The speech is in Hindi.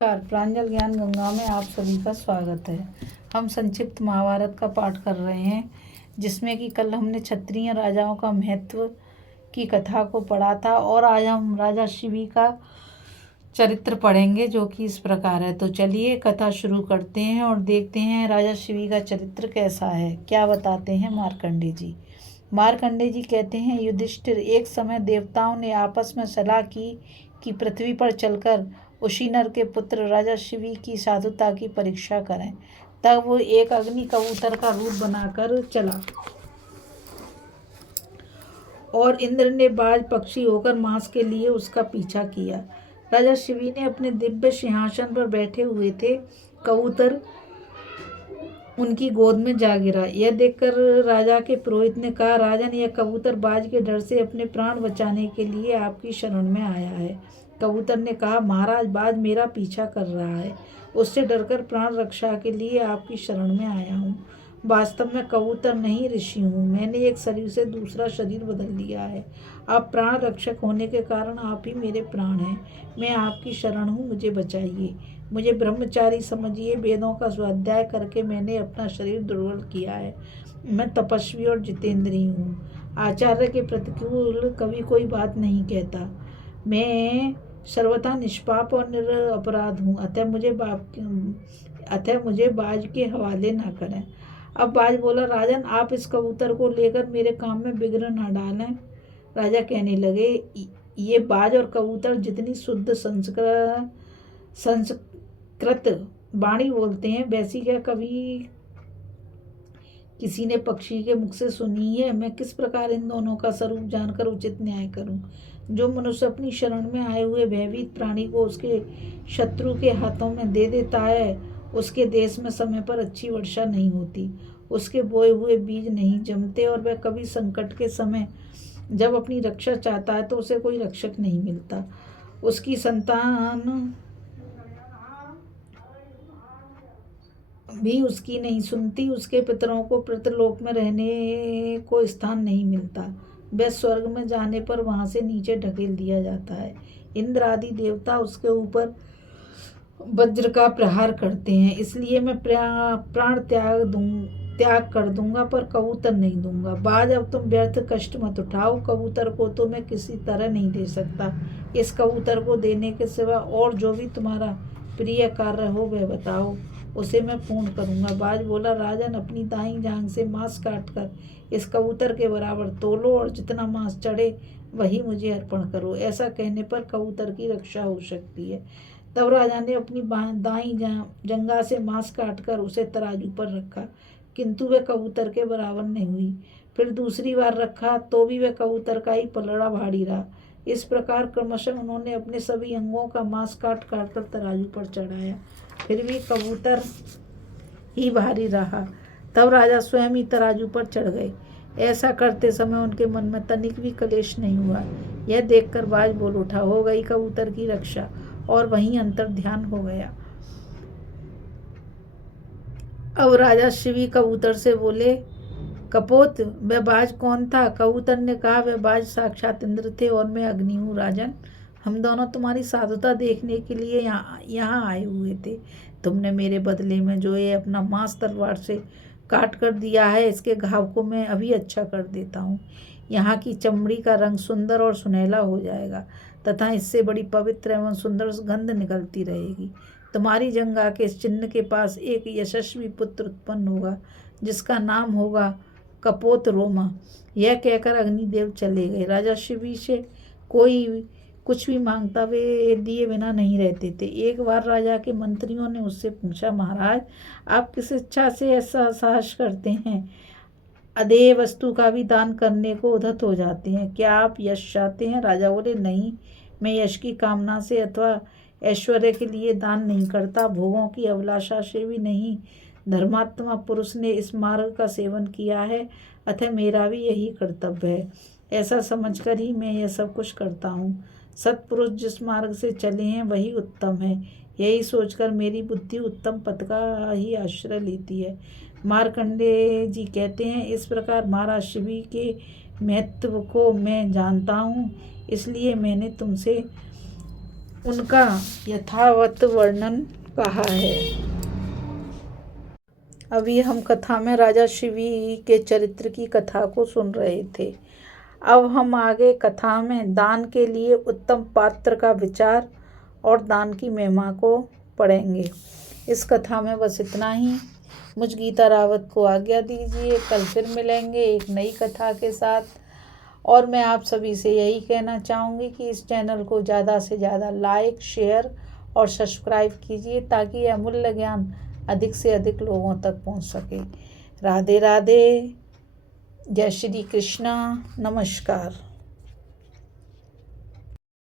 नमस्कार। प्रांजल ज्ञान गंगा में आप सभी का स्वागत है। हम संक्षिप्त महाभारत का पाठ कर रहे हैं, जिसमें कि कल हमने क्षत्रिय राजाओं का महत्व की कथा को पढ़ा था और आज हम राजा शिवी का चरित्र पढ़ेंगे, जो कि इस प्रकार है। तो चलिए कथा शुरू करते हैं और देखते हैं राजा शिवी का चरित्र कैसा है। क्या बताते हैं मार्कंडे जी। मार्कंडे जी कहते हैं, युधिष्ठिर, एक समय देवताओं ने आपस में सलाह की कि पृथ्वी पर चलकर उशीनर के पुत्र राजा शिवी की साधुता की परीक्षा करें। तब वो एक अग्नि कबूतर का रूप बनाकर चला और इंद्र ने बाज पक्षी होकर मांस के लिए उसका पीछा किया। राजा शिवी ने अपने दिव्य सिंहासन पर बैठे हुए थे। कबूतर उनकी गोद में जा गिरा। यह देखकर राजा के पुरोहित ने कहा, राजन, यह कबूतर बाज के डर से अपने प्राण बचाने के लिए आपकी शरण में आया है। कबूतर ने कहा, महाराज, बाज मेरा पीछा कर रहा है। उससे डरकर प्राण रक्षा के लिए आपकी शरण में आया हूँ। वास्तव में कबूतर नहीं, ऋषि हूँ। मैंने एक शरीर से दूसरा शरीर बदल लिया है। आप प्राण रक्षक होने के कारण आप ही मेरे प्राण हैं। मैं आपकी शरण हूँ, मुझे बचाइए। मुझे ब्रह्मचारी समझिए। वेदों का स्वाध्याय करके मैंने अपना शरीर दुर्बल किया है। मैं तपस्वी और जितेंद्रिय हूँ। आचार्य के प्रतिकूल कभी कोई बात नहीं कहता। मैं सर्वथा निष्पाप और निरपराध हूँ। अतः मुझे बाज के हवाले ना करें। अब बाज बोला, राजन, आप इस कबूतर को लेकर मेरे काम में विघ्न न डालें। राजा कहने लगे, ये बाज और कबूतर जितनी शुद्ध संस्कृत वाणी बोलते हैं, वैसी क्या कभी किसी ने पक्षी के मुख से सुनी है? मैं किस प्रकार इन दोनों का स्वरूप जानकर उचित न्याय करूं? जो मनुष्य अपनी शरण में आए हुए भयभीत प्राणी को उसके शत्रु के हाथों में दे देता है, उसके देश में समय पर अच्छी वर्षा नहीं होती, उसके बोए हुए बीज नहीं जमते और वह कभी संकट के समय जब अपनी रक्षा चाहता है तो उसे कोई रक्षक नहीं मिलता। उसकी संतान भी उसकी नहीं सुनती। उसके पितरों को पितृलोक में रहने को स्थान नहीं मिलता। वह स्वर्ग में जाने पर वहां से नीचे ढकेल दिया जाता है। इंद्र आदि देवता उसके ऊपर वज्र का प्रहार करते हैं। इसलिए मैं प्राण त्याग कर दूंगा, पर कबूतर नहीं दूंगा। बाज, अब तुम व्यर्थ कष्ट मत उठाओ। कबूतर को तो मैं किसी तरह नहीं दे सकता। इस कबूतर को देने के सिवा और जो भी तुम्हारा प्रिय कार्य हो वह बताओ, उसे मैं पूर्ण करूंगा। बाज बोला, राजन, अपनी दाईं जांघ से मांस काट कर इस कबूतर के बराबर तोलो और जितना मांस चढ़े वही मुझे अर्पण करो। ऐसा कहने पर कबूतर की रक्षा हो सकती है। तब राजा ने अपनी दाईं जंघा से मांस काटकर उसे तराजू पर रखा, किंतु वह कबूतर के बराबर नहीं हुई। फिर दूसरी बार रखा तो भी वह कबूतर का ही पलड़ा भारी रहा। इस प्रकार क्रमशः उन्होंने अपने सभी अंगों का मांस काट काट कर तराजू पर चढ़ाया, फिर भी कबूतर ही भारी रहा। तब राजा स्वयं ही तराजू पर चढ़ गए। ऐसा करते समय उनके मन में तनिक भी कलेश नहीं हुआ। यह देखकर बाज बोल उठा, हो गई कबूतर की रक्षा, और वहीं अंतर ध्यान हो गया। अब राजा शिवी कबूतर से बोले, कपोत, वह बाज कौन था? कबूतर ने कहा, वह बाज साक्षात इंद्र थे और मैं अग्नि हूँ। राजन, हम दोनों तुम्हारी साधुता देखने के लिए यहाँ आए हुए थे। तुमने मेरे बदले में जो ये अपना मांस तलवार से काट कर दिया है, इसके घाव को मैं अभी अच्छा कर देता हूँ। यहाँ की चमड़ी का रंग सुंदर और सुनहला हो जाएगा तथा इससे बड़ी पवित्र एवं सुंदर गंध निकलती रहेगी। तुम्हारी जंघा के चिन्ह के पास एक यशस्वी पुत्र उत्पन्न होगा, जिसका नाम होगा कपोत रोमा। यह कहकर अग्निदेव चले गए। राजा शिवी से कोई कुछ भी मांगता वे दिए बिना नहीं रहते थे। एक बार राजा के मंत्रियों ने उससे पूछा, महाराज, आप किस इच्छा से ऐसा साहस करते हैं? अदेय वस्तु का भी दान करने को उद्धत हो जाते हैं। क्या आप यश चाहते हैं? राजा बोले, नहीं, मैं यश की कामना से अथवा ऐश्वर्य के लिए दान नहीं करता, भोगों की अभिलाषा से भी नहीं। धर्मात्मा पुरुष ने इस मार्ग का सेवन किया है, अतः मेरा भी यही कर्तव्य है। ऐसा समझकर ही मैं यह सब कुछ करता हूँ। सत्पुरुष जिस मार्ग से चले हैं वही उत्तम है। यही सोचकर मेरी बुद्धि उत्तम पथ का ही आश्रय लेती है। मार्कंडे जी कहते हैं, इस प्रकार महाराज शिवी के महत्व को मैं जानता हूँ, इसलिए मैंने तुमसे उनका यथावत वर्णन कहा है। अभी हम कथा में राजा शिवी के चरित्र की कथा को सुन रहे थे। अब हम आगे कथा में दान के लिए उत्तम पात्र का विचार और दान की महिमा को पढ़ेंगे। इस कथा में बस इतना ही। मुझ गीता रावत को आज्ञा दीजिए। कल फिर मिलेंगे एक नई कथा के साथ। और मैं आप सभी से यही कहना चाहूँगी कि इस चैनल को ज़्यादा से ज़्यादा लाइक, शेयर और सब्सक्राइब कीजिए ताकि यह अमूल्य ज्ञान अधिक से अधिक लोगों तक पहुँच सके। राधे राधे। जय श्री कृष्णा। नमस्कार।